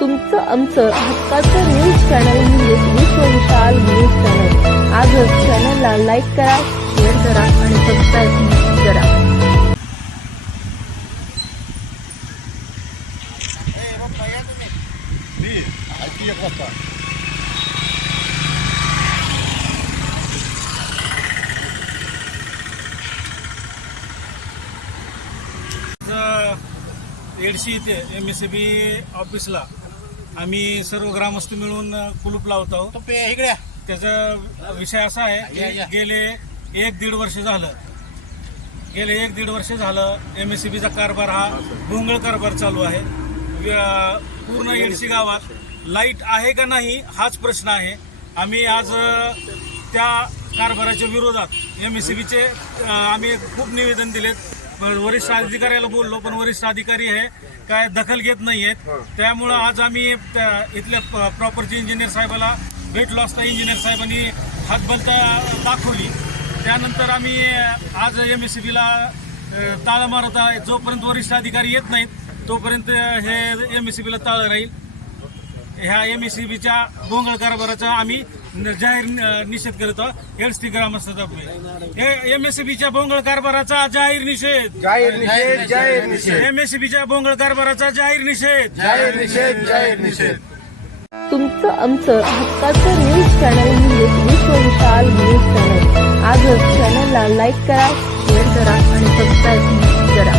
तुमचं आमचं हक्काचं न्यूज चॅनल म्हणजेच विश्व विशाल न्यूज चॅनल। आजच चॅनलला लाईक करा, शेअर करा आणि सबस्क्राईब करा। एडशी इथे MSCB ऑफिसला आम्ही सर्व ग्रामस्थ मिळून कुलूप लावत आहोत। त्याचा विषय असा आहे की गेले 1-1.5 वर्ष झालं MSCBचा कारभार हा भोंगळ कारभार चालू आहे। पूर्ण एडशी गावात लाईट आहे का नाही हाच प्रश्न आहे। आम्ही आज त्या कारभाराच्या विरोधात MSCBचे आम्ही खूप निवेदन दिलेत। वरिष्ठ अधिकाऱ्याला बोललो पण वरिष्ठ अधिकारी हे काय दखल घेत नाही आहेत। त्यामुळं आज आम्ही इथल्या प्रॉपर्टी इंजिनियर साहेबाला भेटलो असता इंजिनियर साहेबांनी हातबलता दाखवली। त्यानंतर आम्ही आज MSCBला ताळा मारत आहे। जोपर्यंत वरिष्ठ अधिकारी येत नाहीत तोपर्यंत हे MSCBला ताळं राहील। ह्या MSCBच्या भोंगळ कारभाराचा आम्ही जाहीर निषेध करतो। एडशी ग्रामस्थ MSCBच्या भोंगळ कारभाराचा जाहीर निषेध, MSCBच्या भोंगळ कारभाराचा जाहीर निषेध। तुमचं आमचं हक्काचं न्यूज चॅनल म्हणजेच विश्व विशाल न्यूज चॅनल। आजच चॅनलला लाईक करा, शेअर करा आणि सबस्क्राईब करा।